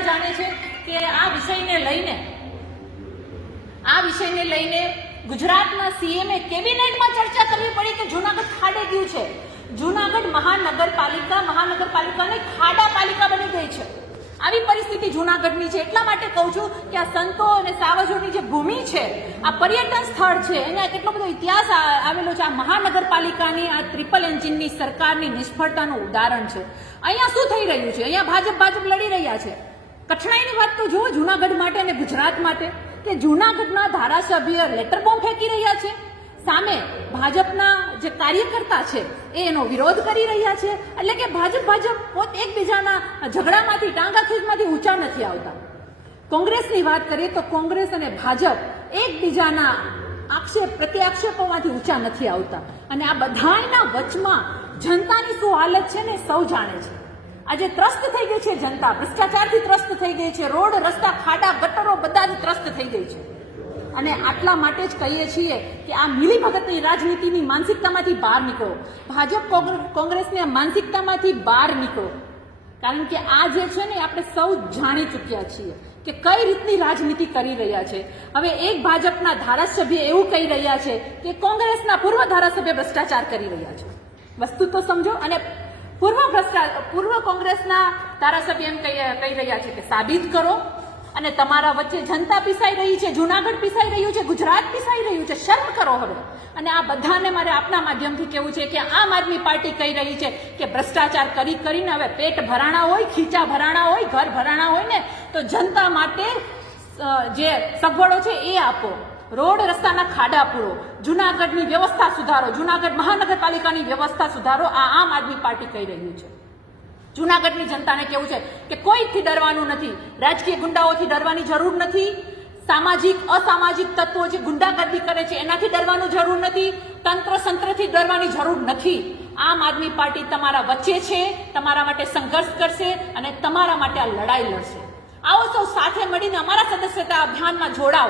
બધા જાણે છે કે આ વિષયને લઈને, આ વિષયને લઈને ગુજરાતના સીએમએ કેબિનેટમાં ચર્ચા કરવી પડી કે જુનાગઢ ખાડે ગયું છે. જુનાગઢ મહાનગરપાલિકા, મહાનગરપાલિકાને ખાડા પાલિકા બની ગઈ છે. આવી પરિસ્થિતિ જુનાગઢની છે. એટલા માટે કહું છું કે આ સંતો અને સાવજોની જે ભૂમિ છે, આ પર્યટન સ્થળ છે, એના કેટલો બધો ઇતિહાસ આવેલો છે. આ મહાનગરપાલિકાની, આ ટ્રિપલ એન્જિનની સરકારની નિષ્ફળતાનું ઉદાહરણ છે. અહીંયા શું થઈ રહ્યું છે? અહીંયા ભાજપ ભાજપ લડી રહ્યા છે. કઠણાઈની વાત તો જુઓ જૂનાગઢ માટે અને ગુજરાત માટે કે જૂનાગઢના ધારાસભ્ય લેટર બોમ્બ ફેંકી રહ્યા છે. સામે ભાજપના જે કાર્યકર્તા છે એ એનો વિરોધ કરી રહ્યા છે. એટલે કે ભાજપ ભાજપ પોત એકબીજાના ઝઘડામાંથી, ટાંગાખીજમાંથી ઊંચા નથી આવતા. કોંગ્રેસની વાત કરીએ તો કોંગ્રેસ અને ભાજપ એકબીજાના આક્ષેપ, પ્રત્યાક્ષેપોમાંથી ઊંચા નથી આવતા. અને આ બધાયના વચમાં જનતાની શું હાલત છે ને સૌ જાણે છે. આજે ત્રસ્ત થઈ ગઈ છે જનતા. ભ્રષ્ટાચારથી ત્રસ્ત થઈ ગઈ છે. રોડ, રસ્તા, ખાડા, ગટરો બધા જ ત્રસ્ત થઈ ગઈ છે. અને આટલા માટે જ કહીએ છીએ કે આ મિલીભગતની રાજનીતિની માનસિકતામાંથી બહાર નીકળો. ભાજપ કોંગ્ર- કોંગ્રેસની માનસિકતામાંથી બહાર નીકળો. કારણ કે આ જે છે ને, આપણે સૌ જાણી ચૂક્યા છીએ કે કઈ રીતની રાજનીતિ કરી રહ્યા છે. હવે એક ભાજપના ધારાસભ્ય એવું કહી રહ્યા છે કે કોંગ્રેસના પૂર્વ ધારાસભ્ય ભ્રષ્ટાચાર કરી રહ્યા છે. વસ્તુ તો સમજો અને પૂર્વ ભ્રષ્ટા, પૂર્વ કોંગ્રેસના ધારાસભ્ય એમ કહી કહી રહ્યા છે કે સાબિત કરો અને તમારા વચ્ચે જનતા પીસાઈ રહી છે, જુનાગઢ પીસાઈ રહ્યું છે, ગુજરાત પીસાઈ રહ્યું છે, શર્મ કરો હવે. અને આ બધાને મારે આપના માધ્યમથી કહેવું છે કે આમ આદમી પાર્ટી કહી રહી છે કે ભ્રષ્ટાચાર કરી કરીને હવે પેટ ભરાણા હોય, ખીચા ભરાણા હોય, ઘર ભરાણા હોય ને, તો જનતા માટે જે સગવડો છે એ આપો. રોડ રસ્તાના ખાડા પૂરો. જુનાગઢની વ્યવસ્થા સુધારો. જુનાગઢ મહાનગરપાલિકાની વ્યવસ્થા સુધારો. આ આમ આદમી પાર્ટી કહી રહ્યું છે. જુનાગઢની જનતાને કેવું છે કે કોઈથી ડરવાનું નથી. રાજકીય ગુંડાઓથી ડરવાની જરૂર નથી. સામાજિક, અસામાજિક તત્વો જે ગુંડાગર્દી કરે છે, એનાથી ડરવાનું જરૂર નથી. તંત્ર સંત્રથી ડરવાની જરૂર નથી. આમ આદમી પાર્ટી તમારા વચ્ચે છે, તમારા માટે સંઘર્ષ કરશે અને તમારા માટે આ લડાઈ લડશે. આવો સૌ સાથે મળીને અમારા સદસ્યતા અભિયાનમાં જોડાઓ.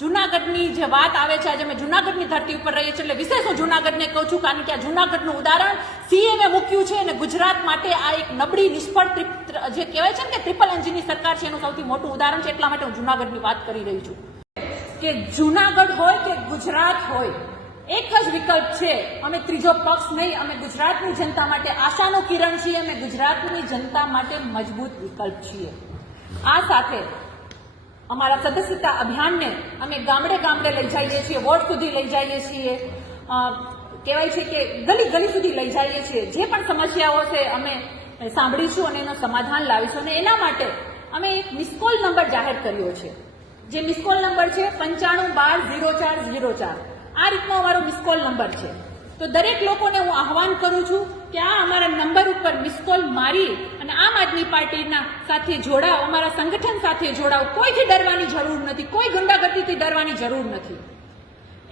જુનાગઢની જે વાત આવે છે, આજે અમે જુનાગઢની ધરતી ઉપર રહીએ છીએ, એટલે વિશેષ હું જુનાગઢને કહું છું, કારણ કે આ જુનાગઢનું ઉદાહરણ સીએમએ મૂક્યું છે અને ગુજરાત માટે આ એક નબળી, નિષ્ફળ જે કહેવાય છે ને કે ટ્રિપલ એન્જિનની સરકાર છે, એનું સૌથી મોટું ઉદાહરણ છે, એટલા માટે હું જુનાગઢની વાત કરી રહી છું. કે જુનાગઢ હોય કે ગુજરાત હોય, એક જ વિકલ્પ છે, અમે ત્રીજો પક્ષ નહીં, અમે ગુજરાતની જનતા માટે આશાનું કિરણ છીએ, અમે ગુજરાતની જનતા માટે મજબૂત વિકલ્પ છીએ. આ સાથે અમારા સદસ્યતા અભિયાનને અમે ગામડે ગામડે લઈ જઈએ છીએ, વોર્ડ સુધી લઈ જઈએ છીએ. કહેવાય છે કે ગલી ગલી સુધી લઈ જઈએ છીએ. જે પણ સમસ્યાઓ છે અમે સાંભળીશું અને એનું સમાધાન લાવીશું. અને એના માટે અમે એક મિસકોલ નંબર જાહેર કર્યો છે. જે મિસકોલ નંબર છે પંચાણું બાર ઝીરો ચાર ઝીરો ચાર. આ રીતનો અમારો મિસકોલ નંબર છે. તો દરેક લોકોને હું આહવાન કરું છું કે આ અમારા નંબર ઉપર મિસકોલ મારી અને આમ આદમી પાર્ટીના સાથે જોડાઓ, અમારા સંગઠન સાથે જોડાઓ. કોઈથી ડરવાની જરૂર નથી, કોઈ ગુંડાગર્દીથી ડરવાની જરૂર નથી.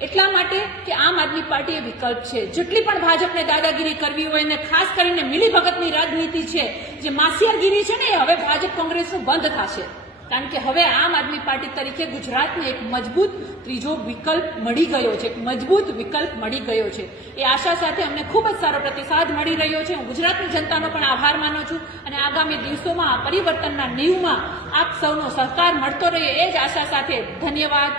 એટલા માટે કે આમ આદમી પાર્ટી એ વિકલ્પ છે. જેટલી પણ ભાજપને દાદાગીરી કરવી હોય ને ખાસ કરીને મિલીભગતની રાજનીતિ છે, જે માસિયાગીરી છે ને એ હવે ભાજપ કોંગ્રેસનું બંધ થશે. કારણ કે હવે આમ આદમી પાર્ટી તરીકે ગુજરાતને એક મજબૂત ત્રીજો વિકલ્પ મળી ગયો છે. એક મજબૂત વિકલ્પ મળી ગયો છે. એ આશા સાથે અમને ખૂબ જ સારો પ્રતિસાદ મળી રહ્યો છે. હું ગુજરાતની જનતાનો પણ આભાર માનું છું અને આગામી દિવસોમાં આ પરિવર્તનના નીવમાં આપ સૌનો સહકાર મળતો રહે એ જ આશા સાથે ધન્યવાદ.